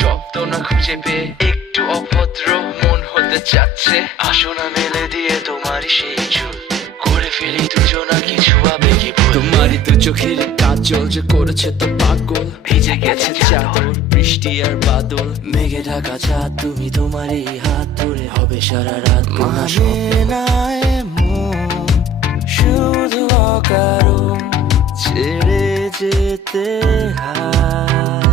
শব্দ না খুঁজে পেয়ে একটু অভদ্র মন হতে চাচ্ছে। আসো না মেলে দিয়ে তোমারই সেই চুল, করে ফেলি দুজনা কিছু আবেগী ভুল। তোমারই দু চোখের কাজল যে করেছে তো পাগল, ভিজে গেছে চাদর বৃষ্টি আর বাদল, মেঘে ঢাকা চাঁদ তুমি তোমারই হাত ধরে হবে সারা রাত। মানে না এমন শুধু অকারণ ছেড়ে যেতে হয়।